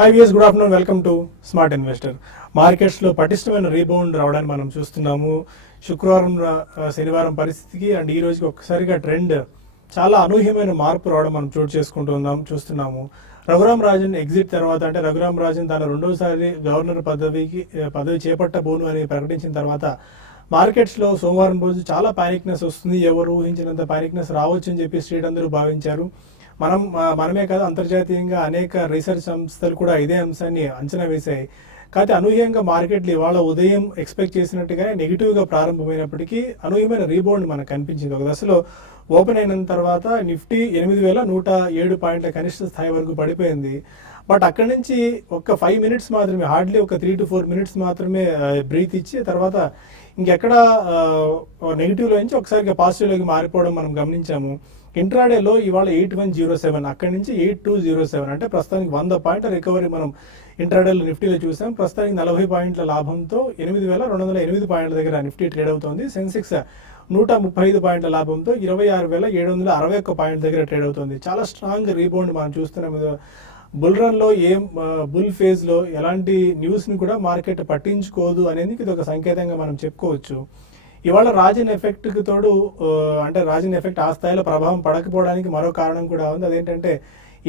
Hi viewers, good afternoon. Welcome to smart investor. మార్కెట్స్లో పటిష్టమైన rebound రావడాన్ని మనం చూస్తున్నాము. శుక్రవారం శనివారం పరిస్థితికి అండ్ ఈ రోజుకి ఒక్కసారిగా ట్రెండ్ చాలా అనూహ్యమైన మార్పు రావడం మనం చూస్తున్నాము. రఘురామ్ రాజన్ ఎగ్జిట్ తర్వాత, అంటే రఘురామ్ రాజన్ తన రెండోసారి గవర్నర్ పదవి చేపట్టబోను అని ప్రకటించిన తర్వాత మార్కెట్స్లో సోమవారం రోజు చాలా పానిక్నెస్ వస్తుంది. ఎవరు ఊహించినంత పానిక్నెస్ రావచ్చు అని చెప్పి స్ట్రీట్ అందరూ భావించారు. మనమే కాదు, అంతర్జాతీయంగా అనేక రీసెర్చ్ సంస్థలు కూడా ఇదే అంశాన్ని అంచనా వేశాయి. కాకపోతే అనూహ్యంగా మార్కెట్లు ఇవాళ ఉదయం ఎక్స్పెక్ట్ చేసినట్టుగానే నెగిటివ్గా ప్రారంభమైనప్పటికీ అనూహ్యమైన రీబౌండ్ మనకు కనిపించింది. ఒక దశలో ఓపెన్ అయిన తర్వాత నిఫ్టీ 8,107 పాయింట్ల కనిష్ట స్థాయి వరకు పడిపోయింది. బట్ అక్కడి నుంచి ఒక 5 మినిట్స్ మాత్రమే, హార్డ్లీ ఒక 3 to 4 మినిట్స్ మాత్రమే బ్రీత్ ఇచ్చి తర్వాత ఇంకెక్కడ నెగిటివ్లో నుంచి ఒకసారిగా పాజిటివ్లోకి మారిపోవడం మనం గమనించాము. ఇంట్రాడేలో ఇవాళ 8107, అక్కడి నుంచి 8207, అంటే ప్రస్తుతానికి 100 పాయింట్ల రికవరీ మనం ఇంట్రాడేలో నిఫ్టీలో చూసాం. ప్రస్తుతానికి 40 పాయింట్ల లాభంతో 8,208 పాయింట్ల దగ్గర నిఫ్టీ ట్రేడ్ అవుతోంది. సెన్సెక్స్ 135 పాయింట్ల లాభంతో 26,761 పాయింట్ల దగ్గర ట్రేడ్ అవుతుంది. చాలా స్ట్రాంగ్ రీబౌండ్ మనం చూస్తున్నాం. బుల్ రన్లో బుల్ ఫేజ్లో ఎలాంటి న్యూస్ని కూడా మార్కెట్ పట్టించుకోదు అనేది ఇది ఒక సంకేతంగా మనం చెప్పుకోవచ్చు. ఇవాళ రాజన్ ఎఫెక్ట్కి తోడు, అంటే రాజన్ ఎఫెక్ట్ ఆ స్థాయిలో ప్రభావం పడకపోవడానికి మరో కారణం కూడా ఉంది. అదేంటంటే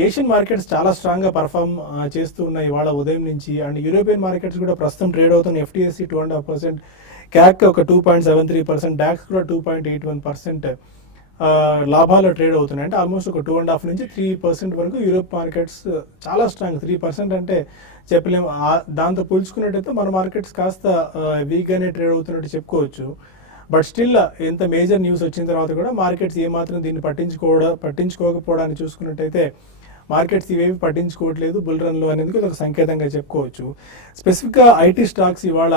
ఏషియన్ మార్కెట్స్ చాలా స్ట్రాంగ్గా పర్ఫామ్ చేస్తూ ఉన్నాయి ఇవాళ ఉదయం నుంచి. అండ్ యూరోపియన్ మార్కెట్స్ కూడా ప్రస్తుతం ట్రేడ్ అవుతున్న FTSE 2.5%, క్యాక్ ఒక 2.73%, డాక్స్ కూడా 2.81% లాభాలు ట్రేడ్ అవుతున్నాయి. అంటే ఆల్మోస్ట్ ఒక 2.5 నుంచి 3% వరకు యూరోప్ మార్కెట్స్ చాలా స్ట్రాంగ్. 3% అంటే చెప్పలేము. దాంతో పోల్చుకున్నట్టయితే మన మార్కెట్స్ కాస్త వీక్గానే ట్రేడ్ అవుతున్నట్టు చెప్పుకోవచ్చు. బట్ స్టిల్ ఎంత మేజర్ న్యూస్ వచ్చిన తర్వాత కూడా మార్కెట్స్ ఏమాత్రం దీన్ని పట్టించుకోకపోవడాన్ని చూసుకున్నట్టయితే మార్కెట్స్ ఇవేవి పట్టించుకోవట్లేదు బుల్ రన్లో అనేది ఒక సంకేతంగా చెప్పుకోవచ్చు. స్పెసిఫిక్గా ఐటీ స్టాక్స్ ఇవాళ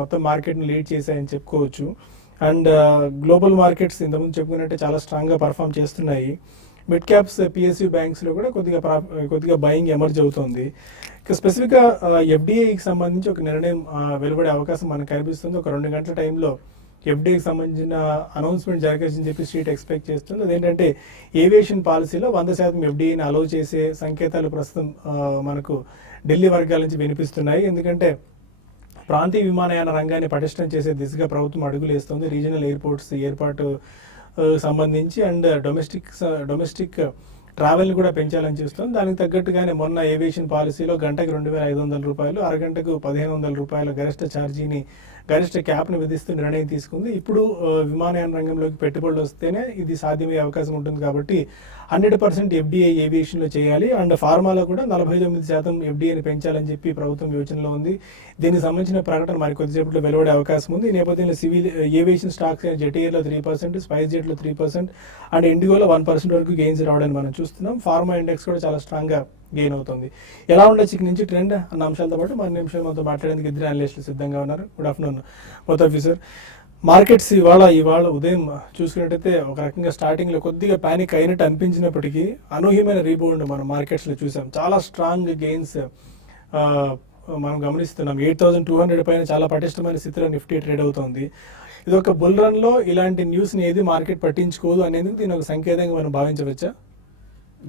మొత్తం మార్కెట్ని లీడ్ చేశాయని చెప్పుకోవచ్చు. అండ్ గ్లోబల్ మార్కెట్స్ ఇంతకుముందు చెప్పుకున్నట్టే చాలా స్ట్రాంగ్గా పర్ఫామ్ చేస్తున్నాయి. మిడ్ క్యాప్స్ PSU బ్యాంక్స్లో కూడా కొద్దిగా బయింగ్ ఎమర్జ్ అవుతుంది. ఇక స్పెసిఫిక్గా FDIకి సంబంధించి ఒక నిర్ణయం వెలువడే అవకాశం మనకు కనిపిస్తుంది. ఒక 2 గంటల టైంలో FDIకి సంబంధించిన అనౌన్స్మెంట్ జరగచ్చని చెప్పి స్ట్రీట్ ఎక్స్పెక్ట్ చేస్తుంది. అదేంటంటే ఏవియేషన్ పాలసీలో 100% FDIని అలౌ చేసే సంకేతాలు ప్రస్తుతం మనకు ఢిల్లీ వర్గాల నుంచి వినిపిస్తున్నాయి. ఎందుకంటే ప్రాంతీయ విమానయాన రంగాన్ని పటిష్టం చేసే దిశగా ప్రభుత్వం అడుగులు వేస్తుంది. రీజనల్ ఎయిర్పోర్ట్స్ ఏర్పాటు సంబంధించి అండ్ డొమెస్టిక్ ట్రావెల్ని కూడా పెంచాలని చూస్తుంది. దానికి తగ్గట్టుగానే మొన్న ఏవియేషన్ పాలసీలో గంటకు 2,500 రూపాయలు, అరగంటకు 1,500 రూపాయల గరిష్ట క్యాప్ను విధిస్తూ నిర్ణయం తీసుకుంది. ఇప్పుడు విమానయాన రంగంలోకి పెట్టుబడులు వస్తేనే ఇది సాధ్యమయ్యే అవకాశం ఉంటుంది. కాబట్టి 100% FDI ఏవియేషన్లో చేయాలి. అండ్ ఫార్మాలో కూడా 49% FDIని పెంచాలని చెప్పి ప్రభుత్వం యోచనలో ఉంది. దీనికి సంబంధించిన ప్రకటన మరి కొద్దిసేపట్లో వెలువడే అవకాశం ఉంది. ఈ నేపథ్యంలో సివిల్ ఏవియేషన్ స్టాక్స్ జెటిఏలో 3%, స్పైస్ జెట్లో 3% అండ్ ఇండిగోలో 1% వరకు గెయిన్స్ రావడానికి మనం చూస్తున్నాం. ఫార్మా ఇండెక్స్ కూడా చాలా స్ట్రాంగ్గా గెయిన్ అవుతుంది. ఎలా ఉండొచ్చు ఇక నుంచి ట్రెండ్ అన్న అంశాలతో పాటు మన నిమిషాలు మనతో మాట్లాడేందుకు ఇద్దరు అనలిస్టులు సిద్ధంగా ఉన్నారు. Good afternoon both of you sir. Markets ఇవాళ ఉదయం చూసుకున్నట్టయితే ఒక రకంగా స్టార్టింగ్లో కొద్దిగా ప్యానిక్ అయినట్టు అనిపించినప్పటికీ అనూహ్యమైన రీబౌండ్ మనం మార్కెట్స్లో చూసాం. చాలా స్ట్రాంగ్ గెయిన్స్ మనం గమనిస్తున్నాం. 8,200 పైన చాలా పటిష్టమైన స్థితిలో నిఫ్టీ ట్రేడ్ అవుతుంది. ఇది ఒక బుల్ రన్లో ఇలాంటి న్యూస్ని ఏది మార్కెట్ పట్టించుకోదు అనేందుకు దీని ఒక సంకేతంగా మనం భావించవచ్చా?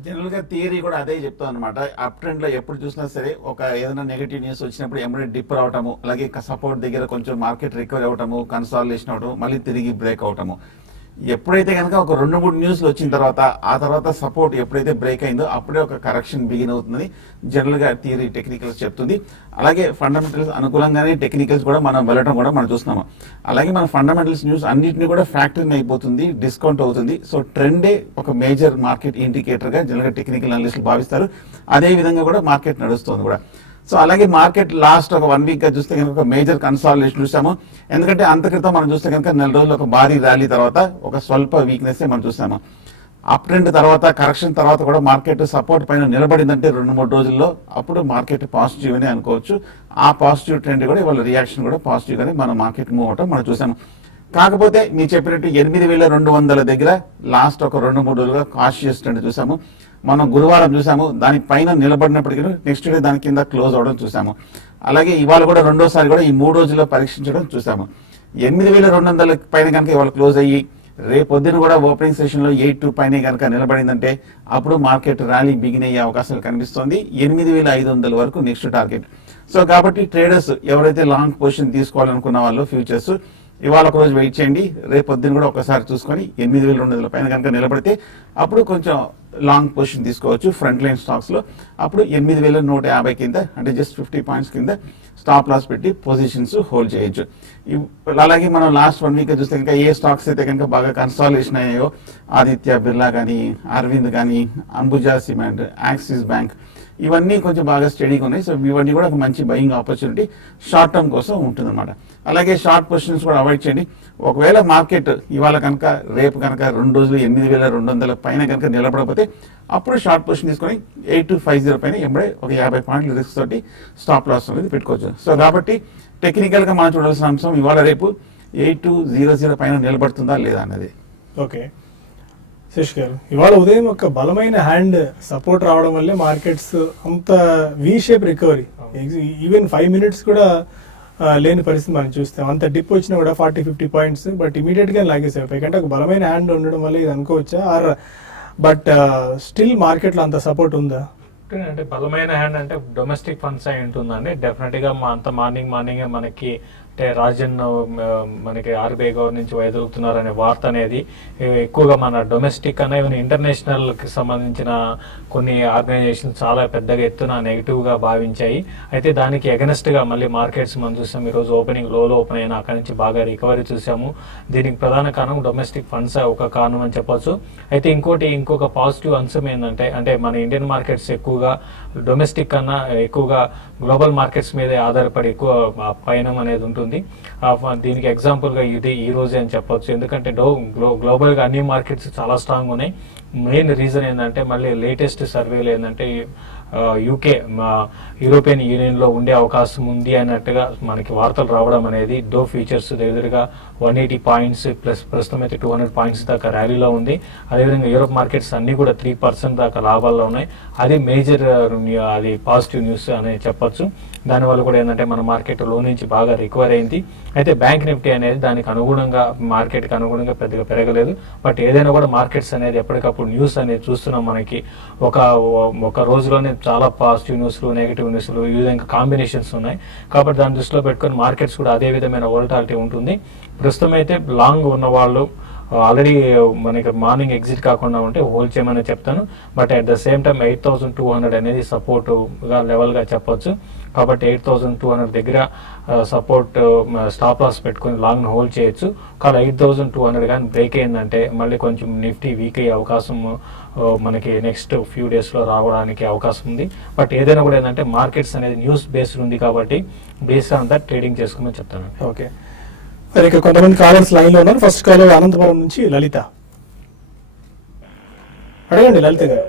జనరల్ గా థియరీ కూడా అదే చెప్తాం అనమాట. అప్ ట్రెండ్ లో ఎప్పుడు చూసినా సరే ఒక ఏదైనా నెగిటివ్ న్యూస్ వచ్చినప్పుడు ఎమ్మడే డిప్ రావటము, అలాగే సపోర్ట్ దగ్గర కొంచెం మార్కెట్ రికవరీ అవటము, కన్సాలిడేషన్ అవటము, మళ్ళీ తిరిగి బ్రేక్ అవటము. ఎప్పుడైతే కనుక ఒక 2-3 న్యూస్లు వచ్చిన తర్వాత ఆ తర్వాత సపోర్ట్ ఎప్పుడైతే బ్రేక్ అయిందో అప్పుడే ఒక కరెక్షన్ బిగిన్ అవుతుంది జనరల్ గా థియరీ టెక్నికల్స్ చెప్తుంది. అలాగే ఫండమెంటల్స్ అనుకూలంగానే టెక్నికల్స్ కూడా మనం వెళ్ళడం కూడా మనం చూస్తున్నాము. అలాగే మన ఫండమెంటల్స్ న్యూస్ అన్నింటినీ కూడా ఫ్యాక్టరీని అయిపోతుంది, డిస్కౌంట్ అవుతుంది. సో ట్రెండే ఒక మేజర్ మార్కెట్ ఇండికేటర్ గా జనరల్ గా టెక్నికల్ అనలిస్టులు భావిస్తారు. అదే విధంగా కూడా మార్కెట్ నడుస్తుంది కూడా. సో అలాగే మార్కెట్ లాస్ట్ ఒక 1 వీక్ గా చూస్తే కనుక ఒక మేజర్ కన్సాలిడేషన్ చూసాము. ఎందుకంటే అంతక్రితం మనం చూస్తే కనుక 4 రోజులు ఒక భారీ ర్యాలీ తర్వాత ఒక స్వల్ప వీక్నెస్ మనం చూసాము. అప్ ట్రెండ్ తర్వాత కరెక్షన్ తర్వాత కూడా మార్కెట్ సపోర్ట్ పైన నిలబడిందంటే 2-3 రోజుల్లో అప్పుడు మార్కెట్ పాజిటివ్ అని అనుకోవచ్చు. ఆ పాజిటివ్ ట్రెండ్ కూడా ఇవాళ రియాక్షన్ కూడా పాజిటివ్ గానే మన మార్కెట్ మూవ్ అవటం మనం చూసాము. కాకపోతే మీరు చెప్పినట్టు 8,200 దగ్గర లాస్ట్ ఒక 2-3 రోజులుగా కాషియస్ ట్రెండ్ చూసాము. మనం గురువారం చూసాము, దాని పైన నిలబడినప్పటికీ నెక్స్ట్ డే దాని కింద క్లోజ్ అవడం చూసాము. అలాగే ఇవాళ కూడా రెండోసారి కూడా ఈ 3 రోజుల్లో పరీక్షించడం చూసాము. 8,200 పైన కనుక ఇవాళ క్లోజ్ అయ్యి రేపొద్దున కూడా ఓపెనింగ్ సెషన్ లో 8 పైన కనుక నిలబడిందంటే అప్పుడు మార్కెట్ ర్యాలీ బిగిన్ అయ్యే అవకాశాలు కనిపిస్తుంది. 8,500 వరకు నెక్స్ట్ టార్గెట్. సో కాబట్టి ట్రేడర్స్ ఎవరైతే లాంగ్ పొజిషన్ తీసుకోవాలనుకున్న వాళ్ళు ఫ్యూచర్స్ ఇవాళ ఒక రోజు వెయిట్ చేయండి. రేపొద్దున కూడా ఒకసారి చూసుకొని 8,200 పైన కనుక నిలబడితే అప్పుడు కొంచెం లాంగ్ పొజిషన్ తీసుకోవచ్చు ఫ్రంట్ లైన్ స్టాక్స్ లో. అప్పుడు 8,150 కింద అంటే జస్ట్ 50 పాయింట్స్ కింద స్టాప్ లాస్ పెట్టి పొజిషన్స్ హోల్డ్ చేయొచ్చు. అలాగే మనం లాస్ట్ 1 వీక్ చూస్తే కనుక ఏ స్టాక్స్ అయితే కనుక బాగా కన్సాలిడేషన్ అయ్యాయో ఆదిత్య బిర్లా కానీ, అరవింద్ కానీ, అంబుజా సిమెంట్, యాక్సిస్ బ్యాంక్ ఇవన్నీ కొంచెం బాగా స్టడీగా ఉన్నాయి. సో ఇవన్నీ కూడా ఒక మంచి బయింగ్ ఆపర్చునిటీ షార్ట్ టర్మ్ కోసం ఉంటుందన్నమాట. అలాగే షార్ట్ పొజిషన్స్ కూడా అవాయిడ్ చేయండి. ఒకవేళ మార్కెట్ ఇవాళ కనుక రేపు కనుక 2 రోజులు 8,200 పైన కనుక నిలబడకపోతే అప్పుడు షార్ట్ పొజిషన్ తీసుకొని 8,250 పైన ఎంబడే ఒక 50 పాయింట్ల రిస్క్ తోటి స్టాప్ లాస్ అనేది పెట్టుకోవచ్చు. సో కాబట్టి టెక్నికల్ గా మనం చూడాల్సిన అంశం ఇవాళ రేపు 8,200 పైన నిలబడుతుందా లేదా అన్నది. ఓకే శేష్ గారు, ఇవాళ ఉదయం ఒక బలమైన హ్యాండ్ సపోర్ట్ రావడం వల్లే మార్కెట్స్ అంత V shape recovery, even 5 minutes కూడా లేని పరిస్థితి మనం చూస్తాం. అంత డిప్ వచ్చినా కూడా 40-50 పాయింట్స్ బట్ ఇమీడియట్ గా లాగేసాయి. పైకంటే ఒక బలమైన హ్యాండ్ ఉండడం వల్ల ఇది అనుకోవచ్చా, ఆర్ బట్ స్టిల్ మార్కెట్ లో అంత సపోర్ట్ ఉందా? అంటే బలమైన హ్యాండ్ అంటే డొమెస్టిక్ ఫండ్స్ అయి ఉంటుందండి. డెఫినెట్ గా అంత మార్నింగ్ మనకి అంటే రాజన్ మనకి ఆర్బీఐ గవర్నమెంట్ నుంచి వైదొలుగుతున్నారనే వార్త అనేది ఎక్కువగా మన డొమెస్టిక్ అనే ఇంటర్నేషనల్ కి సంబంధించిన కొన్ని ఆర్గనైజేషన్స్ చాలా పెద్దగా ఎత్తున నెగిటివ్ గా భావించాయి. అయితే దానికి ఎగనెస్ట్ గా మళ్ళీ మార్కెట్స్ మనం చూసాం. ఈ రోజు ఓపెనింగ్ లోలో ఓపెన్ అయినా అక్కడి నుంచి బాగా రికవరీ చూసాము. దీనికి ప్రధాన కారణం డొమెస్టిక్ ఫండ్స్ ఒక కారణం అని చెప్పొచ్చు. అయితే ఇంకొక పాజిటివ్ అంశం ఏంటంటే అంటే మన ఇండియన్ మార్కెట్స్ ఎక్కువగా డొమెస్టిక్ కన్నా ఎక్కువగా గ్లోబల్ మార్కెట్స్ మీద ఆధారపడి ఎక్కువ పయనం అనేది ఉంటుంది. దీనికి ఎగ్జాంపుల్ గా ఇది ఈ రోజే అని చెప్పొచ్చు. ఎందుకంటే గ్లోబల్ గా అన్ని మార్కెట్స్ చాలా స్ట్రాంగ్ ఉన్నాయి. మెయిన్ రీజన్ ఏంటంటే మళ్ళీ లేటెస్ట్ సర్వేలు ఏంటంటే యూకే యూరోపియన్ యూనియన్ లో ఉండే అవకాశం ఉంది అన్నట్టుగా మనకి వార్తలు రావడం అనేది డో ఫ్యూచర్స్ దగ్గరగా 180 పాయింట్స్ ప్లస్ ప్రస్తుతం అయితే 200 పాయింట్స్ దాకా ర్యాలీలో ఉంది. అదేవిధంగా యూరోప్ మార్కెట్స్ అన్ని కూడా 3% దాకా లాభాల్లో ఉన్నాయి. అది మేజర్ అది పాజిటివ్ న్యూస్ అని చెప్పొచ్చు. దానివల్ల కూడా ఏంటంటే మన మార్కెట్ లో నుంచి బాగా రికవర్ అయింది. అయితే బ్యాంక్ నిఫ్టీ అనేది దానికి అనుగుణంగా మార్కెట్ కి అనుగుణంగా పెద్దగా పెరగలేదు. బట్ ఏదైనా కూడా మార్కెట్స్ అనేది ఎప్పటికప్పుడు న్యూస్ అనేది చూస్తున్నాం. మనకి ఒక రోజులోనే చాలా పాజిటివ్ న్యూస్లు, నెగిటివ్ న్యూస్లు ఈ విధంగా కాంబినేషన్స్ ఉన్నాయి. కాబట్టి దాన్ని దృష్టిలో పెట్టుకొని మార్కెట్స్ కూడా అదే విధమైన వోలటాలిటీ ఉంటుంది. ప్రస్తుతం అయితే లాంగ్ ఉన్న వాళ్ళు ఆల్రెడీ మనకి మార్నింగ్ ఎగ్జిట్ కాకుండా ఉంటే హోల్డ్ చేయమని చెప్తాను. But at the same time 8,200 అనేది సపోర్ట్ గా లెవెల్ గా చెప్పొచ్చు. కాబట్టి 8,200 దగ్గర సపోర్ట్ స్టాప్ లాస్ పెట్టుకుని లాంగ్ హోల్డ్ చేయొచ్చు. కానీ 8,200 కానీ బ్రేక్ అయిందంటే మళ్ళీ కొంచెం నిఫ్టీ వీక్ అయ్యే అవకాశం మనకి నెక్స్ట్ ఫ్యూ డేస్ లో రావడానికి అవకాశం ఉంది. బట్ ఏదైనా కూడా ఏంటంటే మార్కెట్స్ అనేది న్యూస్ బేస్డ్ ఉంది కాబట్టి బేస్డ్ ఆన్ దట్ ట్రేడింగ్ చేసుకోమని చెప్తాను. ఓకే, మరి ఇక కొంతమంది కాలర్స్ లైన్ లో ఉన్నారు. ఫస్ట్ కాలర్ అనంతపురం నుంచి లలిత. అడగండి లలిత గారు.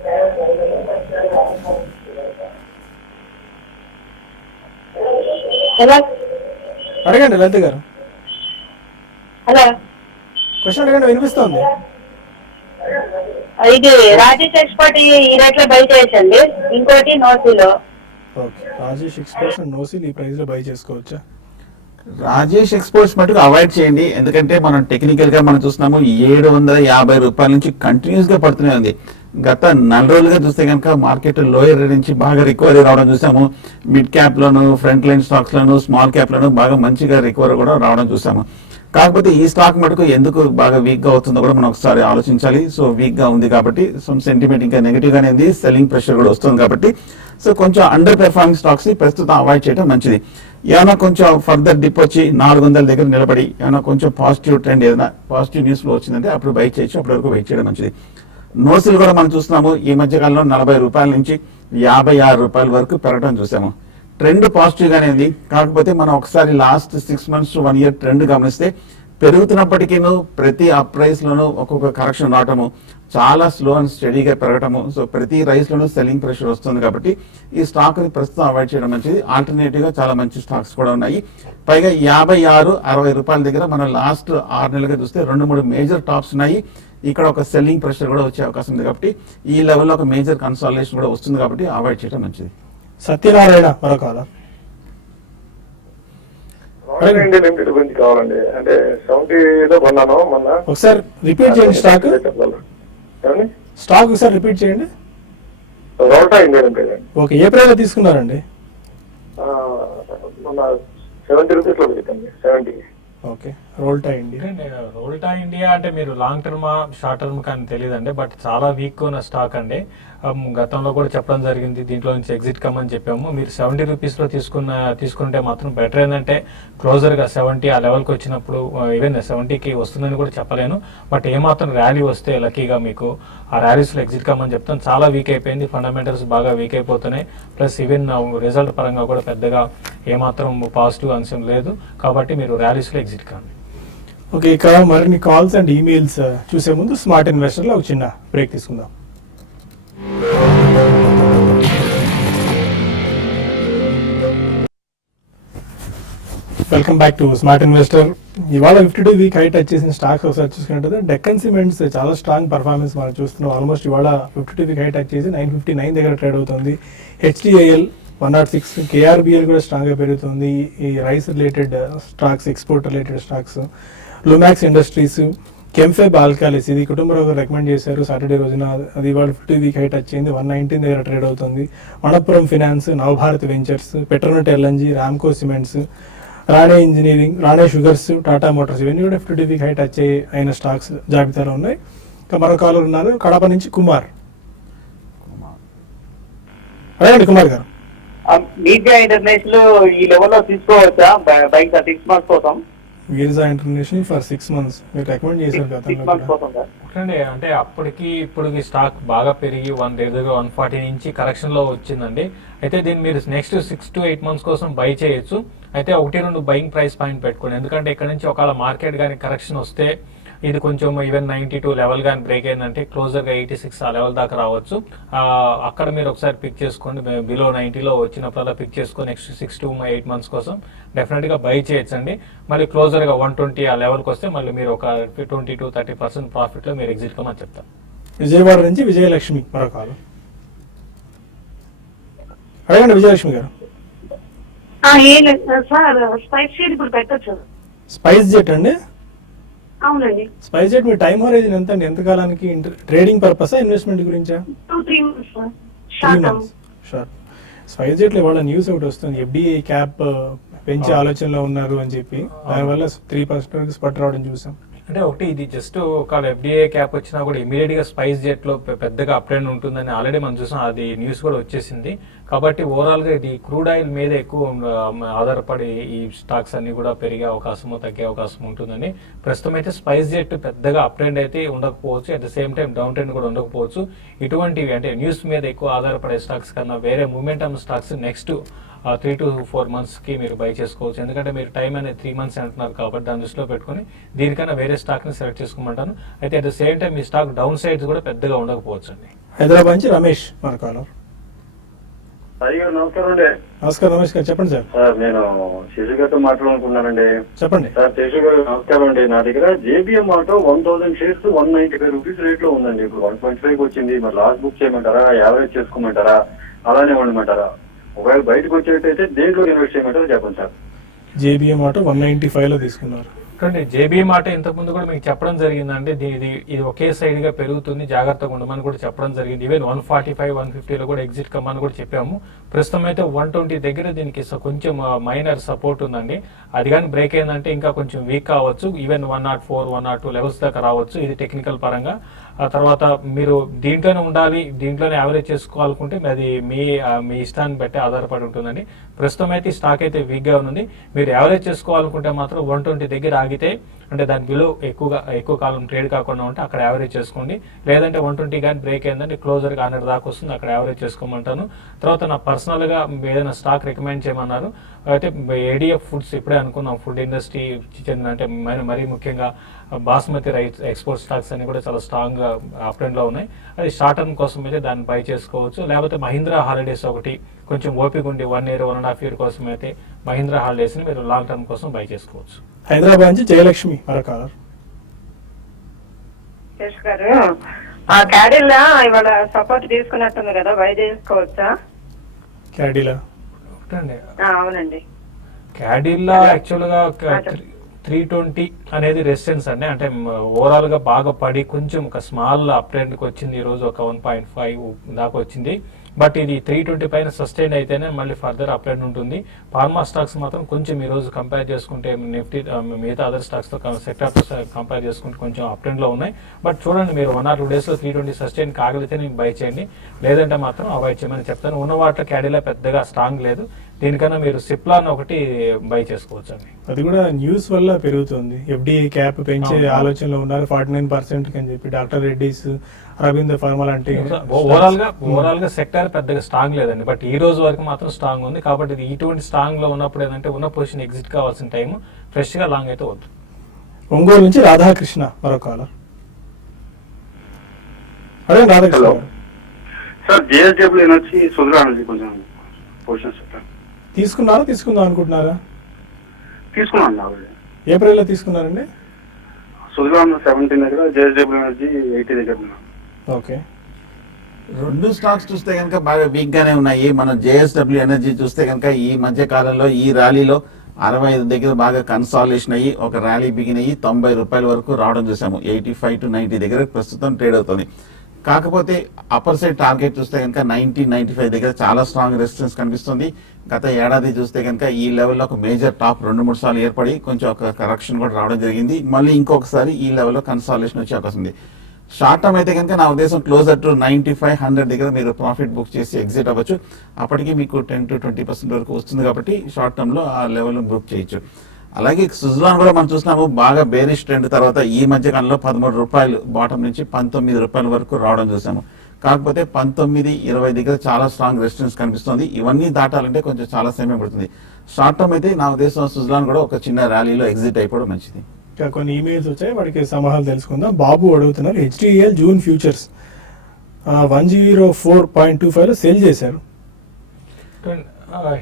హలో అడగండి లలిత గారు. హలో, క్వశ్చన్ అడగండి, వినిపిస్తోంది. ఇది రాజేష్ ఎక్స్పోర్ట్ ఈ రేట్ లో బై చేయొచ్చండి. ఇంకోటి నోసీలో. Okay, Rajesh exports and Nocil ఈ ప్రైస్ లో బై చేసుకోవచ్చా? రాజేష్ ఎక్స్పోర్ట్స్ మటుకు అవాయిడ్ చేయండి. ఎందుకంటే మనం టెక్నికల్ గా మనం చూస్తున్నాము 750 రూపాయల నుంచి కంటిన్యూస్ గా పడుతూనే ఉంది. గత 4 రోజులుగా చూస్తే కనుక మార్కెట్ లోయర్ నుంచి బాగా రికవరీ రావడం చూసాము. మిడ్ క్యాప్ లోను, ఫ్రంట్ లైన్ స్టాక్స్ లోను, స్మాల్ క్యాప్ లోను బాగా మంచిగా రికవరీ కూడా రావడం చూసాము. కాకపోతే ఈ స్టాక్ మటుకు ఎందుకు బాగా వీక్ గా అవుతుందో కూడా మనం ఒకసారి ఆలోచించాలి. సో వీక్ గా ఉంది కాబట్టి సమ్ సెంటిమెంట్ ఇంకా నెగిటివ్ గానే ఉంది. సెల్లింగ్ ప్రెషర్ కూడా వస్తుంది కాబట్టి సో కొంచెం అండర్ పెర్ఫార్మింగ్ స్టాక్స్ ని ప్రస్తుతం అవాయిడ్ చేయడం మంచిది. ఏమైనా కొంచెం ఫర్దర్ డిప్ వచ్చి 400 దగ్గర నిలబడి ఏమైనా కొంచెం పాజిటివ్ ట్రెండ్ ఏదైనా పాజిటివ్ న్యూస్ లో వచ్చిందంటే అప్పుడు బై చేయొచ్చు. అప్పటి వరకు వెయిట్ చేయడం మంచిది. నోసిల్ కూడా మనం చూస్తున్నాము ఈ మధ్య కాలంలో 40 రూపాయల నుంచి 56 రూపాయల వరకు పెరగడం చూసాము. ట్రెండ్ పాజిటివ్ గానే ఉంది. కాకపోతే మనం ఒకసారి last 6 months to 1 year trend గమనిస్తే పెరుగుతున్నప్పటికీ ప్రతి అప్ ప్రైస్ లోనూ ఒక్కొక్క కరెక్షన్ రావటము, చాలా స్లో అండ్ స్టడీగా పెరగటము. సో ప్రతి రైస్ లోనూ సెల్లింగ్ ప్రెషర్ వస్తుంది కాబట్టి ఈ స్టాక్ ని ప్రస్తుతం అవాయిడ్ చేయడం మంచిది. ఆల్టర్నేటివ్ గా చాలా మంచి స్టాక్స్ కూడా ఉన్నాయి. పైగా 56-60 రూపాయల దగ్గర మనం లాస్ట్ 6 నెలలుగా చూస్తే 2-3 మేజర్ టాప్స్ ఉన్నాయి. ఇక్కడ ఒక సెల్లింగ్ ప్రెషర్ కూడా వచ్చే అవకాశం ఉంది కాబట్టి ఈ లెవెల్లో ఒక మేజర్ కన్సాలిడేషన్ కూడా వస్తుంది కాబట్టి అవాయిడ్ చేయడం మంచిది. సత్యనారాయణ మరొక నాన్ ఇండియన్ లిమిటెడ్ గురించి కావాలండి. అంటే 70లో కొన్నాను మొన్న. ఒకసారి రిపీట్ చేయండి స్టాక్. స్టాక్ ఒకసారి రిపీట్ చేయండి. రోల్టా ఇండియా లిమిటెడ్ అండి. ఓకే, ఏ ప్రైస్ లో తీసుకున్నారండి? మొన్న 70 రూపీస్ లో పెట్టండి. 70. Okay, Rolta India. Rolta India అంటే మీరు లాంగ్ టర్మా షార్ట్ టర్మ్ కానీ తెలియదండి, బట్ చాలా వీక్ ఉన్న స్టాక్ అండి. గతంలో కూడా చెప్పడం జరిగింది, దీంట్లో నుంచి ఎగ్జిట్ కమ్మని చెప్పాము. మీరు 70 రూపీస్లో తీసుకుంటే మాత్రం బెటర్. ఏంటంటే క్లోజర్గా 70 ఆ లెవెల్కి వచ్చినప్పుడు ఈవెన్ 70కి వస్తుందని కూడా చెప్పలేను, బట్ ఏమాత్రం ర్యాలీ వస్తే లక్కీగా మీకు ఆ ర్యాలీస్లో ఎగ్జిట్ కమ్మని చెప్తాను. చాలా వీక్ అయిపోయింది, ఫండమెంటల్స్ బాగా వీక్ అయిపోతున్నాయి, ప్లస్ ఈవెన్ రిజల్ట్ పరంగా కూడా పెద్దగా ఏమాత్రం పాజిటివ్ అంశం లేదు, కాబట్టి మీరు ర్యాలీస్లో ఎగ్జిట్ కాండి. ఓకే, ఇక మరిన్ని కాల్స్ అండ్ ఈమెయిల్స్ చూసే ముందు స్మార్ట్ ఇన్వెస్టర్లో ఒక చిన్న బ్రేక్ తీసుకుందాం. Welcome back to smart investor. ఇవాళ 52 వీక్ హైట్ టచ్ చేసిన స్టాక్స్ ఒకసారి చూసుకుంటే డెక్కన్ సిమెంట్స్ చాలా స్ట్రాంగ్ పర్ఫార్మెన్స్ మనం చూస్తున్నాం. ఆల్మోస్ట్ ఇవాళ 52 వీక్ హైట్ టచ్ చేసి 959 దగ్గర ట్రేడ్ అవుతుంది. హెచ్డిఐఎల్ 106, కేఆర్బిఎల్ కూడా స్ట్రాంగ్గా పెరుగుతుంది. ఈ rice related stocks, export related stocks, Lumax industries, Chemfab alkalis, ఇది కుటుంబరావు రికమెండ్ చేశారు సాటర్డే రోజున. అది ఇవాళ 50 వీక్ హైట్ వచ్చింది, 119 దగ్గర ట్రేడ్ అవుతుంది. Manappuram finance, Navbharat ventures, Petronet LNG, Ramco cements, Rane engineering, Rane sugars, Tata motors, ఇవన్నీ కూడా 50 వీక్ హైట్ టచ్ అయిన స్టాక్స్ జాబితాలో ఉన్నాయి. ఇంకా మరో కాలర్ ఉన్నారు కడప నుంచి కుమార్. అడగండి కుమార్ గారు. మీడియా ఇంటర్నేషనల్ ఈ లెవెల్లో తీసుకోవచ్చా బైక్ 6 months కోసం? వీర్జా ఇంటర్నేషనల్ ఫర్ 6 months మీరు రికమెండ్ చేశారు కదా. అంటే అప్పటికి ఇప్పుడు స్టాక్ బాగా పెరిగి 140 నుంచి కరెక్షన్ లో వచ్చిందండి. అయితే దీన్ని మీరు నెక్స్ట్ 6 to 8 months కోసం బై చేయొచ్చు. అయితే 1-2 బయింగ్ ప్రైస్ పాయింట్ పెట్టుకోండి, ఎందుకంటే ఇక్కడ నుంచి ఒకవేళ మార్కెట్ కానీ కరెక్షన్ వస్తే ఇది కొంచెం ఈవెన్ 92 లెవెల్ కానీ బ్రేక్ అయిందంటే క్లోజర్గా 86 ఆ లెవెల్ దాకా రావచ్చు. అక్కడ మీరు ఒకసారి పిక్ చేసుకోండి, బిలో 90లో వచ్చినప్పుడల్లా పిక్ చేసుకొని నెక్స్ట్ 6 to 8 months కోసం డెఫినెట్గా బై చేయొచ్చండి. మళ్ళీ క్లోజర్గా 120 ఆ లెవెల్కి వస్తే మళ్ళీ మీరు ఒక 20 to 30% ప్రాఫిట్లో మీరు ఎగ్జిట్ కమని చెప్తారు. విజయవాడ నుంచి విజయలక్ష్మి మరో కాలు. అడగండి విజయలక్ష్మి గారు. ఏం లేదు సార్, స్పైస్ జెట్ ఇప్పుడు పెట్టచ్చు. స్పైస్ జెట్ అండి? అవునండి. స్పైస్ జెట్ మీ టైం హోరైజన్ ఎంత అండి? ఎంత కాలానికి? ట్రేడింగ్ పర్పసా, ఇన్వెస్ట్మెంట్ గురించా? 2-3 months సార్. 3 months. షూర్. స్పైస్ జెట్లో ఇవాళ న్యూస్ ఒకటి వస్తుంది, ఎఫ్డిఐ క్యాప్ పెంచే ఆలోచనలో ఉన్నారు అని చెప్పి, దానివల్ల 3% స్పట్ రావడం చూసాం. అంటే ఒకటి ఇది జస్ట్ ఒక ఎఫ్డిఐ క్యాప్ వచ్చినా కూడా ఇమీడియట్ గా స్పైస్ జెట్ లో పెద్దగా అప్ ట్రెండ్ ఉంటుందని ఆల్రెడీ మనం చూసాం, అది న్యూస్ కూడా వచ్చేసింది. కాబట్టి ఓవరాల్ గా ఇది క్రూడ్ ఆయిల్ మీద ఎక్కువ ఆధారపడి ఈ స్టాక్స్ అన్ని కూడా పెరిగే అవకాశము తగ్గే అవకాశం ఉంటుందని. ప్రస్తుతం అయితే స్పైస్ జెట్ పెద్దగా అప్ ట్రెండ్ అయితే ఉండకపోవచ్చు, at the same time down trend కూడా ఉండకపోవచ్చు. ఇటువంటివి అంటే న్యూస్ మీద ఎక్కువ ఆధారపడే స్టాక్స్ కన్నా వేరే momentum stocks next 3 to 4 months కి మీరు బై చేసుకోవచ్చు. ఎందుకంటే మీరు టైం అనేది 3 months అంటున్నారు కాబట్టి దాన్ని దృష్టిలో పెట్టుకుని దీనికన్నా వేరే స్టాక్ ని సెలెక్ట్ చేసుకోమంటాను. అయితే at the same time me stock down sides కూడా పెద్దగా ఉండకపోవచ్చు అండి. హైదరాబాద్ నుంచి రమేష్ మన కాలర్. నమస్కారం అండి. నమస్కారం రమేష్ గారు, చెప్పండి సార్. సార్ నేను శేషు గారితో మాట్లాడాలనుకున్నానండి. చెప్పండి సార్. శేషు గారు నమస్కారం అండి. నా దగ్గర JBM auto 1000 shares 195 rupees rate లో ఉందండి. ఇప్పుడు 1.5 వచ్చింది. మరి లాస్ట్ బుక్ చేయమంటారా, యావరేజ్ చేసుకోమంటారా, అలానే ఉండమంటారా? ఒకవేళ బయటకు వచ్చేటైతే దేంట్లో ఇన్వెస్ట్ చేయమంటారో చెప్పండి సార్. జేబీఎం ఆటో 195 లో తీసుకున్నారు. చూడండి, జేబీఎం ఆటో ఇంతకుముందు కూడా మీకు చెప్పడం జరిగిందండి, ఇది ఒకే సైడ్ గా పెరుగుతుంది, జాగ్రత్తగా ఉండమని కూడా చెప్పడం జరిగింది. ఈవెన్ 145, 150లో కూడా ఎగ్జిట్ కమ్మని కూడా చెప్పాము. ప్రస్తుతం అయితే 120 దగ్గర దీనికి కొంచెం మైనర్ సపోర్ట్ ఉందండి. అది కానీ బ్రేక్ అయిందంటే ఇంకా కొంచెం వీక్ కావచ్చు. ఈవెన్ 104, 102 లెవెల్స్ దాకా రావచ్చు, ఇది టెక్నికల్ పరంగా. ఆ తర్వాత మీరు దీంట్లోనే ఉండాలి, దీంట్లోనే యావరేజ్ చేసుకోవాలనుకుంటే అది మీ ఇష్టాన్ని బట్టి ఆధారపడి ఉంటుందండి. ప్రస్తుతం అయితే స్టాక్ అయితే వీక్గా ఉంది. మీరు యావరేజ్ చేసుకోవాలనుకుంటే మాత్రం 120 దగ్గర ఆగితే, అంటే దాని బిలో ఎక్కువ కాలం ట్రేడ్ కాకుండా ఉంటే అక్కడ యావరేజ్ చేసుకోండి. లేదంటే 120 కానీ బ్రేక్ అయిందంటే క్లోజర్గా 100 దాకా వస్తుంది, అక్కడ యావరేజ్ చేసుకోమంటాను. తర్వాత నా పర్సనల్గా ఏదైనా స్టాక్ రికమెండ్ చేయమన్నారు. అయితే ఏడిఎఫ్ ఫుడ్స్ ఇప్పుడే అనుకున్నాం, ఫుడ్ ఇండస్ట్రీ చెందిన, అంటే మరీ ముఖ్యంగా బాస్మతి రైస్ ఎక్స్పోర్ట్ స్టాక్స్ అన్ని కూడా చాలా స్ట్రాంగ్ గా అప్ ట్రెండ్ లో ఉన్నాయి. అది షార్ట్ టర్మ్ కోసం అయితే దాన్ని బై చేసుకోవచ్చు. లేకపోతే మహీంద్రా హాలిడేస్ ఒకటి కొంచెం ఓపిక ఉండి 1 year 1.5 year కోసం అయితే మహీంద్రా హాలిడేస్ ని మీరు లాంగ్ టర్మ్ కోసం బై చేసుకోవచ్చు. హైదరాబాద్ నుంచి జయలక్ష్మి మరో కాలర్. క్యాడిల్లా ఇవాళ సపోర్ట్ తీసుకున్నట్టుంది కదా, బై చేసుకోవచ్చా? క్యాడిలా? అవునండి. క్యాడిల్లా యాక్చువల్గా 320 అనేది రెసిస్టెన్స్ అండి. అంటే ఓవరాల్ గా బాగా పడి కొంచెం ఒక స్మాల్ అప్ ట్రెండ్ కి వచ్చింది. ఈ రోజు ఒక 1.5 దాకా వచ్చింది. బట్ ఇది 320 పైన సస్టైన్ అయితేనే మళ్ళీ ఫర్దర్ అప్ ట్రెండ్ ఉంటుంది. ఫార్మా స్టాక్స్ మాత్రం కొంచెం ఈ రోజు కంపేర్ చేసుకుంటే నిఫ్టీ మిగతా అదర్ స్టాక్స్ తో సెక్టర్ తో కంపేర్ చేసుకుంటే కొంచెం అప్ ట్రెండ్ లో ఉన్నాయి. బట్ చూడండి, మీరు 1 or 2 days లో 320 సస్టైన్ కాగలిగితే నేను బై చేయండి, లేదంటే మాత్రం అవాయిడ్ చేయమని చెప్తాను. ఉన్న వాటిలో క్యాడిలా పెద్దగా స్ట్రాంగ్ లేదు. దీనికన్నా మీరు సిప్లాన్ ఒకటి బై చేసుకోవచ్చు అండి. అది కూడా న్యూస్ వల్ల పెరుగుతుంది. ఎఫ్డిఐ క్యాప్ పెంచే ఆలోచనలో ఉన్నారు 49% అని చెప్పి. డాక్టర్ రెడ్డిస్, అరవింద్ ఫార్మా లాంటి ఓవరాల్ గా సెక్టర్ పెద్దగా స్ట్రాంగ్ లేదండి. బట్ ఈ రోజు వరకు మాత్రం స్ట్రాంగ్ ఉంది. కాబట్టి ఇది ఇటువంటి స్ట్రాంగ్ లో ఉన్నప్పుడు ఏంటంటే ఉన్న పొజిషన్ ఎగ్జిట్ కావాల్సిన టైం, ఫ్రెష్ గా లాంగ్ అయితే వద్దు. ఒంగోలు నుంచి రాధాకృష్ణ మరో కాలర్. అదే Radhakrishna hello sir, JSW energy సుధురా ఎనర్జీ కొంచెం పొజిషన్స్ చెప్పండి. తీసుకుందాం అనుకుంటున్నారా? తీసుకున్నాను ఆల్రెడీ. ఏప్రిల్లో తీసుకున్నారండి? సుధురా 17 దగ్గర, జేఎస్డబ్ల్యూ ఎనర్జీ 80 దగ్గర ఉన్నాను. ఓకే. రెండు స్టాక్స్ చూస్తే కనుక బాగా వీక్ గానే ఉన్నాయి. మనం జేఎస్డబ్ల్యూ ఎనర్జీ చూస్తే కనుక ఈ మధ్య కాలంలో ఈ ర్యాలీలో 65 దగ్గర బాగా కన్సాలిడేషన్ అయ్యి ఒక ర్యాలీ బిగిన్ అయ్యి 90 రూపాయల వరకు రావడం చూసాము. 85 to 90 దగ్గర ప్రస్తుతం ట్రేడ్ అవుతుంది. కాకపోతే అప్పర్ సైడ్ టార్గెట్ చూస్తే కనుక 90-95 దగ్గర చాలా స్ట్రాంగ్ రెసిస్టెన్స్ కనిపిస్తుంది. గత ఏడాది చూస్తే కనుక ఈ లెవెల్లో ఒక మేజర్ టాప్ 2-3 సార్లు ఏర్పడి కొంచెం ఒక కరెక్షన్ కూడా రావడం జరిగింది. మళ్ళీ ఇంకొకసారి ఈ లెవెల్లో కన్సాలిడేషన్ వచ్చే అవకాశం ఉంది. షార్ట్ టర్మ్ అయితే కనుక నా ఉద్దేశం క్లోజర్ టు 95-100 దగ్గర మీరు ప్రాఫిట్ బుక్ చేసి ఎగ్జిట్ అవ్వచ్చు. అప్పటికి మీకు 10-20% వరకు వస్తుంది కాబట్టి షార్ట్ టర్మ్ లో ఆ లెవెల్ బుక్ చేయొచ్చు. అలాగే సుజలాన్ కూడా మనం చూసినాము, బాగా బేరిష్ ట్రెండ్ తర్వాత ఈ మధ్య కాలంలో 13 రూపాయలు బాటం నుంచి 19 రూపాయల వరకు రావడం చూసాము. కాకపోతే 19-20 దగ్గర చాలా స్ట్రాంగ్ రెసిస్టెన్స్ కనిపిస్తుంది. ఇవన్నీ దాటాలంటే కొంచెం చాలా సమయం పడుతుంది. షార్ట్ టర్మ్ అయితే నా ఉద్దేశం సుజలాన్ కూడా ఒక చిన్న ర్యాలీలో ఎగ్జిట్ అయిపోవడం మంచిది. ఇంకా కొన్ని ఈమెయిల్స్ వచ్చాయి, వాటికి సమాధానాలు తెలుసుకుందాం. బాబు అడుగుతున్నారు, హెచ్డిఎల్ జూన్ ఫ్యూచర్స్ 104.25 లో సేల్ చేశారు.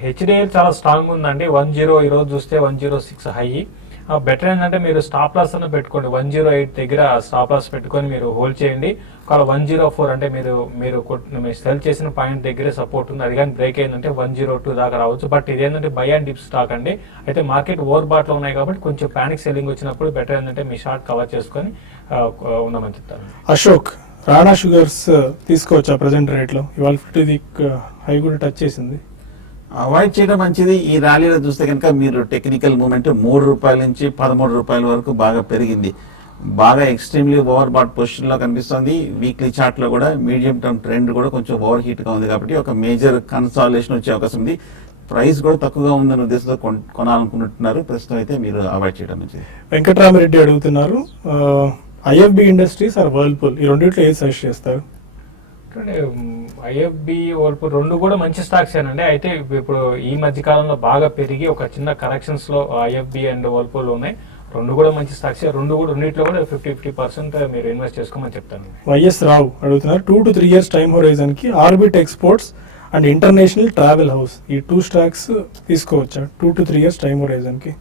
హెచ్డిఎల్ చాలా స్ట్రాంగ్ ఉందండి. 10 ఈ రోజు చూస్తే 106 హై. బెటర్ ఏంటంటే మీరు స్టాప్ లాస్ అన్న పెట్టుకోండి. 108 దగ్గర స్టాప్ లాస్ పెట్టుకొని మీరు హోల్డ్ చేయండి. ఒకవేళ 104 అంటే మీరు సెల్ చేసిన పాయింట్ దగ్గరే సపోర్ట్ ఉంది. అది కానీ బ్రేక్ అయిందంటే 102 దాకా రావచ్చు. బట్ ఇదేంటంటే బై అండ్ డిప్ స్టాక్ అండి. అయితే మార్కెట్ ఓవర్ బాట్ లో ఉన్నాయి కాబట్టి కొంచెం పానిక్ సెల్లింగ్ వచ్చినప్పుడు బెటర్ ఏంటంటే మీ షార్ట్ కవర్ చేసుకొని ఉన్నామని చెప్తాను. అశోక్, రాణా షుగర్స్ తీసుకోవచ్చా ప్రజెంట్ రేట్ లో? ఇవాళ 50 వీక్ హై కూడా టచ్ చేసింది. అవాయిడ్ చేయడం మంచిది. ఈ ర్యాలీలో చూస్తే కనుక మీరు టెక్నికల్ మూవ్మెంట్ 3 రూపాయల నుంచి 13 రూపాయల వరకు బాగా పెరిగింది. బాగా ఎక్స్ట్రీమ్లీ ఓవర్ బాట్ పొజిషన్ లో కనిపిస్తుంది. వీక్లీ చార్ట్ లో కూడా మీడియం టర్మ్ ట్రెండ్ కూడా కొంచెం ఓవర్ హీట్ గా ఉంది కాబట్టి ఒక మేజర్ కన్సాలిడేషన్ వచ్చే అవకాశం ఉంది. ప్రైస్ కూడా తక్కువగా ఉందన్న ఉద్దేశంతో కొనాలనుకుంటున్నారు. ప్రస్తుతం అయితే మీరు అవాయిడ్ చేయడం మంచిది. వెంకటరామరెడ్డి అడుగుతున్నారు, ఐఎఫ్బి ఇండస్ట్రీస్ ఆర్ వర్ల్పూల్, ఈ రెండిట్లో ఏది సజెస్ట్ చేస్తారు? ఐఎఫ్బి, వర్ల్పూల్ రెండు కూడా మంచి స్టాక్స్ ఏనండి. అయితే ఇప్పుడు ఈ మధ్య కాలంలో బాగా పెరిగి ఒక చిన్న కరెక్షన్స్ లో ఐఎఫ్బి అండ్ వర్ల్పూల్ ఉన్నాయి. రెండు కూడా మంచి స్టాక్స్. రెండిట్లో కూడా 50% మీరు ఇన్వెస్ట్ చేసుకోమని చెప్తాను. వైఎస్ రావు అడుగుతున్నారు, 2 to 3 years టైం హోరైజన్ కి orbit exports and international travel house, ఈ 2 స్టాక్స్ తీసుకోవచ్చా 2 to 3 years టైం హోరైజన్ కి?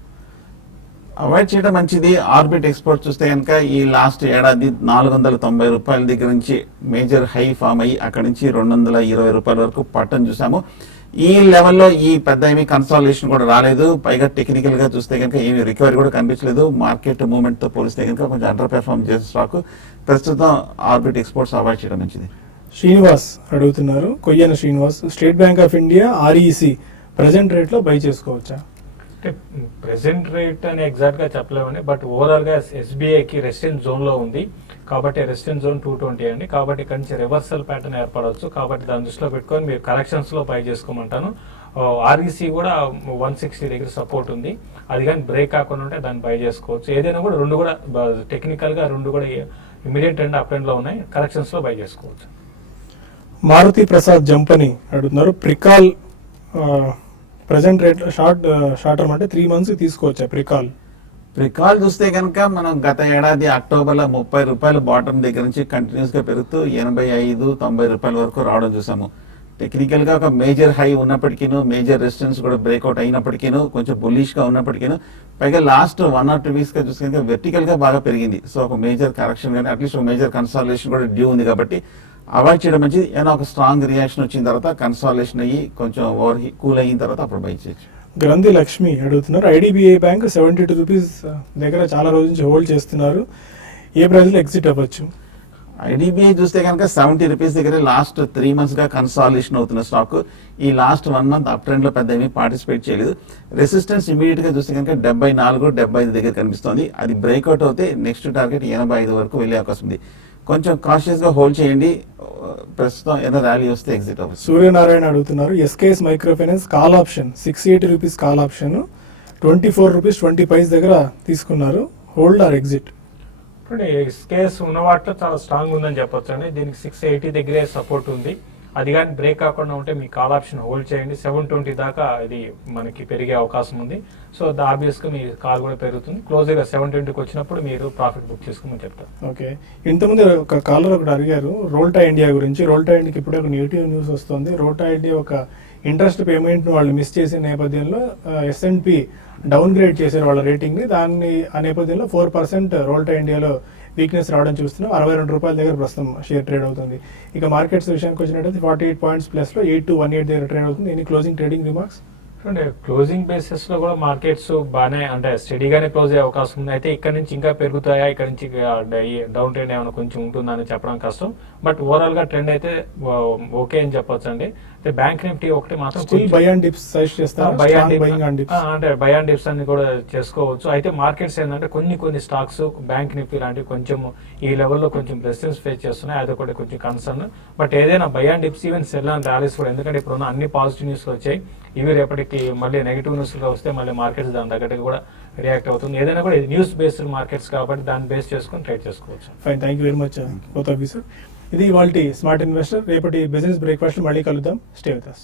అవాయిడ్ చేయడం మంచిది. ఆర్బిట్ ఎక్స్పోర్ట్ చూస్తే కనుక ఈ లాస్ట్ ఏడాది 490 రూపాయల దగ్గర నుంచి మేజర్ హై ఫామ్ అయ్యి అక్కడి నుంచి 220 రూపాయల వరకు పట్టం చూసాము. ఈ లెవెల్లో ఈ పెద్ద ఏమి కన్సాలిడేషన్ కూడా రాలేదు. పైగా టెక్నికల్ గా చూస్తే కనుక ఏమి రికవరీ కూడా కనిపించలేదు. మార్కెట్ మూవ్మెంట్ తో పోలిస్తే కనుక కొంచెం అండర్ పెర్ఫార్మ్ చేసే స్టాక్. ప్రస్తుతం ఆర్బిట్ ఎక్స్పోర్ట్స్ అవాయిడ్ చేయడం మంచిది. శ్రీనివాస్ అడుగుతున్నారు, Koyyana Srinivas, state bank of India REC present rate లో బై చేసుకోవచ్చా? అంటే ప్రెసెంట్ రేట్ అని ఎగ్జాక్ట్ గా చెప్పలేమని, బట్ ఓవరాల్ గా ఎస్బీఐకి రెసిస్టెన్స్ జోన్ లో ఉంది కాబట్టి రెసిస్టెన్స్ జోన్ 220 అండి. కాబట్టి ఇక్కడ నుంచి రివర్సల్ ప్యాటర్న్ ఏర్పడవచ్చు. కాబట్టి దాని దృష్టిలో పెట్టుకొని మీరు కరెక్షన్స్ లో బై చేసుకోమంటాను. ఆర్ఈసీ కూడా 160 దగ్గర సపోర్ట్ ఉంది. అది కానీ బ్రేక్ కాకుండా ఉంటే దాన్ని బై చేసుకోవచ్చు. ఏదైనా కూడా రెండు కూడా టెక్నికల్ గా రెండు కూడా ఇమీడియట్ ట్రెండ్ అప్ ట్రెండ్ లో ఉన్నాయి. కరెక్షన్స్ లో బై చేసుకోవచ్చు. మారుతి ప్రసాద్ జంపని అడుగుతున్నారు, Pricol present rate short term అంటే 3 months తీసుకోవచ్చా ప్రికాల్ చూస్తే కనుక మనం గత ఏడాది అక్టోబర్లో 30 రూపాయల బాటమ్ దగ్గర నుంచి కంటిన్యూస్ గా పెరుగుతూ 85-90 రూపాయల వరకు రావడం చూసాము. టెక్నికల్ గా ఒక మేజర్ హై ఉన్నప్పటికీను, మేజర్ రెసిస్టెన్స్ కూడా బ్రేక్అవుట్ అయినప్పటికీను, కొంచెం బుల్లిష్ గా ఉన్నప్పటికీను, పైగా లాస్ట్ 1 or 2 weeks గా చూస్తే వెర్టికల్ గా బాగా పెరిగింది. సో ఒక మేజర్ కరెక్షన్ కానీ అట్లీస్ట్ ఒక మేజర్ కన్సాలిడేషన్ కూడా డ్యూ ఉంది కాబట్టి అవాయిడ్ చేయడం మంచిది. ఏదైనా ఒక స్ట్రాంగ్ రియాక్షన్ వచ్చిన తర్వాత కన్సాలిడేషన్ అయ్యి కొంచెం ఓవర్ కూల్ అయిన తర్వాత అప్పుడు బై చేయొచ్చు. గ్రంథి లక్ష్మి అడుగుతున్నారు, ఐడిబిఐ బ్యాంక్ 72 రూపీస్ దగ్గర చాలా రోజు నుంచి హోల్డ్ చేస్తున్నారు, ఏ ప్రైస్లో ఎగ్జిట్ అవ్వచ్చు? ఐడిబిఐ చూస్తే కనుక 70 రూపీస్ దగ్గర లాస్ట్ 3 months గా కన్సాలిడేషన్ అవుతున్న స్టాక్. ఈ లాస్ట్ 1 month అప్ ట్రెండ్ లో పెద్ద ఏమీ పార్టిసిపేట్ చేయలేదు. రెసిస్టెన్స్ ఇమీడియట్ గా చూస్తే కనుక 74-75 దగ్గర కనిపిస్తుంది. అది బ్రేక్అవుట్ అవుతే నెక్స్ట్ టార్గెట్ 85 వరకు వెళ్ళే అవకాశం ఉంది. కొంచెం కాషియస్ గా హోల్డ్ చేయండి. ప్రస్తుతం ఏదైనా ర్యాలీ వస్తే ఎగ్జిట్ అవ్వచ్చు. సూర్యనారాయణ అడుగుతున్నారు, SKS micro finance call option 680 rupees call option 24 rupees 20 paise దగ్గర తీసుకున్నారు, హోల్డ్ ఆర్ ఎగ్జిట్? ఇప్పుడు కేసు ఉన్న వాటిలో చాలా స్ట్రాంగ్ ఉందని చెప్పొచ్చు అండి. దీనికి 680 దగ్గరే సపోర్ట్ ఉంది. అది కానీ బ్రేక్ కాకుండా ఉంటే మీ కాల్ ఆప్షన్ హోల్డ్ చేయండి. 720 దాకా ఇది మనకి పెరిగే అవకాశం ఉంది. సో ఆబ్వియస్గా మీ కాల్ కూడా పెరుగుతుంది. క్లోజ్గా 720కి వచ్చినప్పుడు మీరు ప్రాఫిట్ బుక్ చేసుకోమని చెప్తారు. ఓకే, ఇంతకుముందు ఒక కాలర్ ఒకటి అడిగారు రోల్టా ఇండియా గురించి. రోల్టా ఇండియాకి ఇప్పుడే ఒక నెగిటివ్ న్యూస్ వస్తుంది. రోల్టా ఇండియా ఒక ఇంట్రెస్ట్ పేమెంట్ వాళ్ళు మిస్ చేసిన నేపథ్యంలో S&P డౌన్ గ్రేడ్ చేశారు వాళ్ళ రేటింగ్ ని. ఆ నేపథ్యంలో 4% రోల్టా ఇండియాలో వీక్నెస్ రావడం చూస్తున్నాం. 62 రూపాయల దగ్గర ప్రస్తుతం షేర్ ట్రేడ్ అవుతుంది. ఇక మార్కెట్స్ విషయానికి వచ్చినట్టయితే 48 పాయింట్స్ ప్లస్ లో 8-18 దగ్గర ట్రేడ్ అవుతుంది. Any closing trading remarks? అంటే క్లోజింగ్ బేసిస్ లో కూడా మార్కెట్స్ బాగానే అంటే స్టడీగానే క్లోజ్ అయ్యే అవకాశం ఉంది. అయితే ఇక్కడ నుంచి ఇంకా పెరుగుతాయా, ఇక్కడ నుంచి డౌన్ ట్రెండ్ ఏమైనా కొంచెం ఉంటుందని చెప్పడం కష్టం. బట్ ఓవరాల్ గా ట్రెండ్ అయితే ఓకే అని చెప్పొచ్చు అండి. అంటే బ్యాంక్ నిఫ్టీ ఒకటి మాత్రం బై అండ్ డిప్స్ సజెస్ట్ చేస్తారు, అంటే బై అండ్ డిప్స్ అన్ని కూడా చేసుకోవచ్చు. అయితే మార్కెట్స్ ఏంటంటే కొన్ని స్టాక్స్ బ్యాంక్ నిఫ్టీ లాంటివి కొంచెం ఈ లెవెల్లో కొంచెం రెసిస్టెన్స్ ఫేస్ చేస్తున్నాయి. అది కూడా కొంచెం కన్సర్న్. బట్ ఏదైనా buy and dips even sell and rallies కూడా, ఎందుకంటే ఇప్పుడున్న అన్ని పాజిటివ్ న్యూస్ వచ్చాయి. ఇవి రేపటికి మళ్ళీ నెగిటివ్ న్యూస్ లో వస్తే మళ్ళీ మార్కెట్స్ దాని తగ్గట్టుగా కూడా రియాక్ట్ అవుతుంది. ఏదైనా కూడా ఇది న్యూస్ బేస్డ్ మార్కెట్స్ కాబట్టి దాన్ని బేస్ చేసుకొని ట్రేడ్ చేసుకోవచ్చు. Fine, thank you very much both of you sir. ఇది ఇవాల్టి స్మార్ట్ ఇన్వెస్టర్. రేపటి బిజినెస్ బ్రేక్ఫాస్ట్ మళ్ళీ కలుద్దాం. Stay with us.